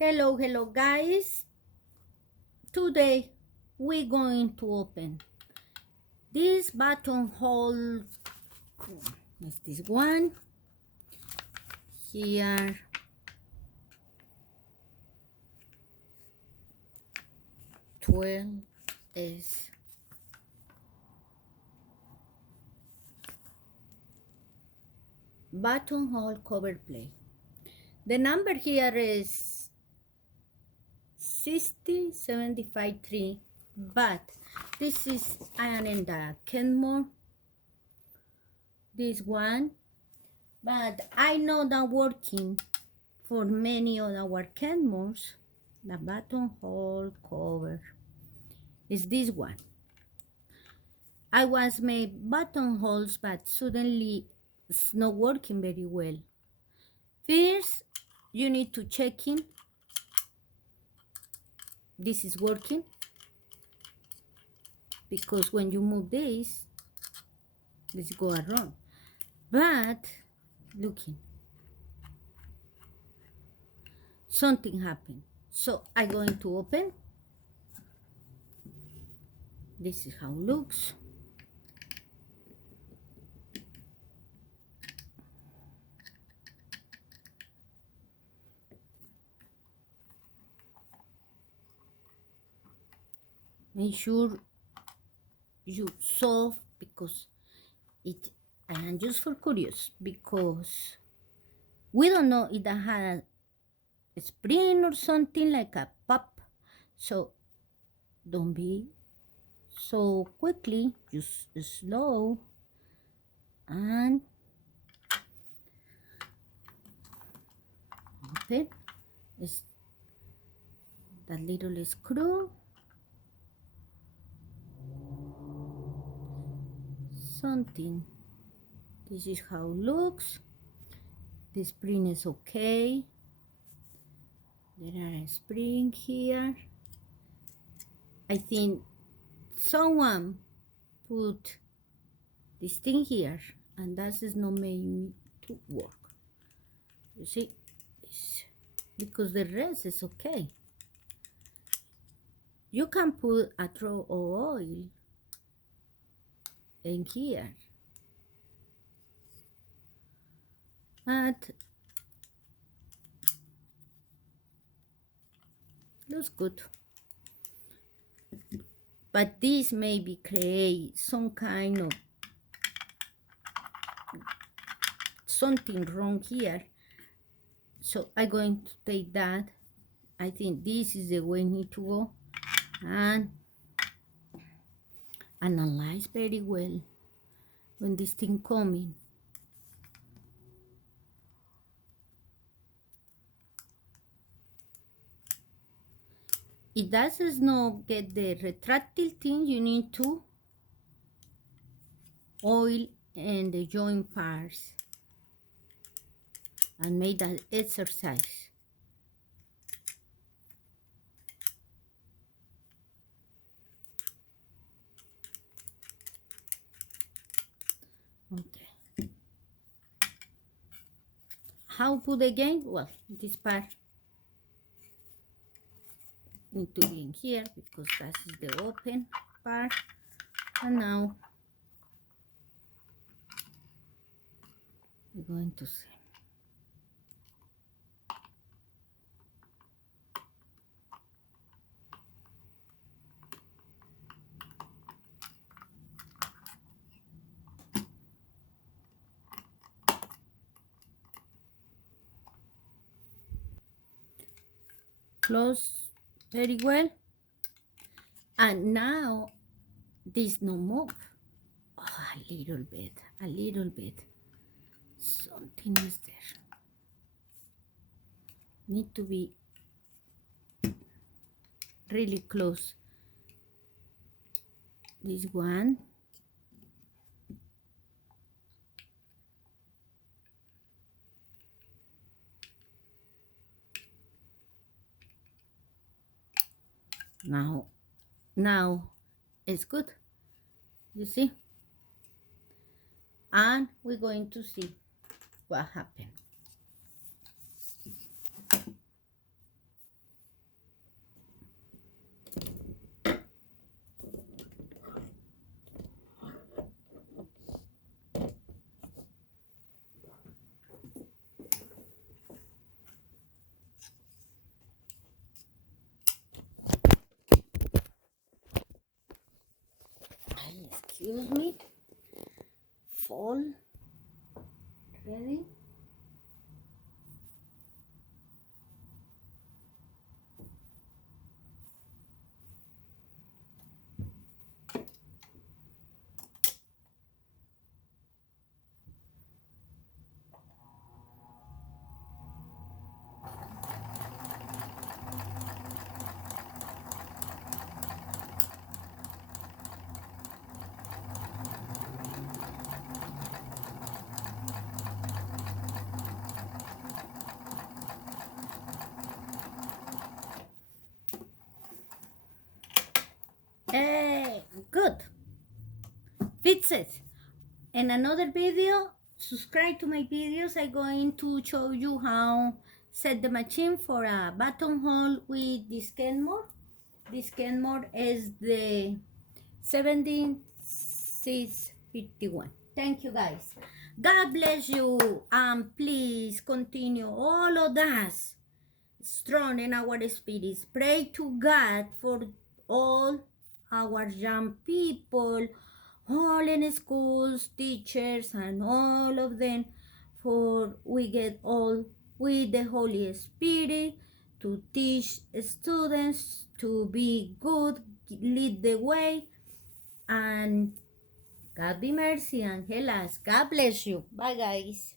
Hello guys. Today we're going to open this buttonhole. Is this one here? $12 is buttonhole cover plate. The number here is 60753, but this is iron in the Kenmore. This one, but I know that working for many of our Kenmores, the buttonhole cover is this one. I was made buttonholes, but suddenly it's not working very well. First, you need to check in. This is working, because when you move this go wrong. But looking, something happened. So I'm going to open. This is how it looks. Make sure you solve, because it, I am just for curious, because we don't know if that had a spring or something like a pop. So don't be so quickly, just slow, and open. It's that little screw. Something. This is how it looks. The spring is okay. There are a spring here. I think someone put this thing here, and that is not made to work. You see, it's because the rest is okay. You can put a drop of oil in here, but looks good. But this maybe create some kind of something wrong here. So I'm going to take that. I think this is the way I need to go, and analyze very well when this thing coming. It does not get the retractile thing. You need to oil and the joint parts and make that exercise. Okay. How put again? Well, this part need to be in here, because that is the open part. And now we're going to see. Close very well, and now this no move. Oh, a little bit. Something is there. Need to be really close. This one. Now it's good. You see? And we're going to see what happened. excuse me, fall, ready? Good. Fix it. In another video, subscribe to my videos. I'm going to show you how set the machine for a buttonhole with this Kenmore. This Kenmore is the 17651. Thank you guys. God bless you, and please continue all of us strong in our spirits. Pray to God for all our young people, all in schools, teachers, and all of them, for we get all with the Holy Spirit to teach students to be good, lead the way, and God be mercy and help us. God bless you. Bye, guys.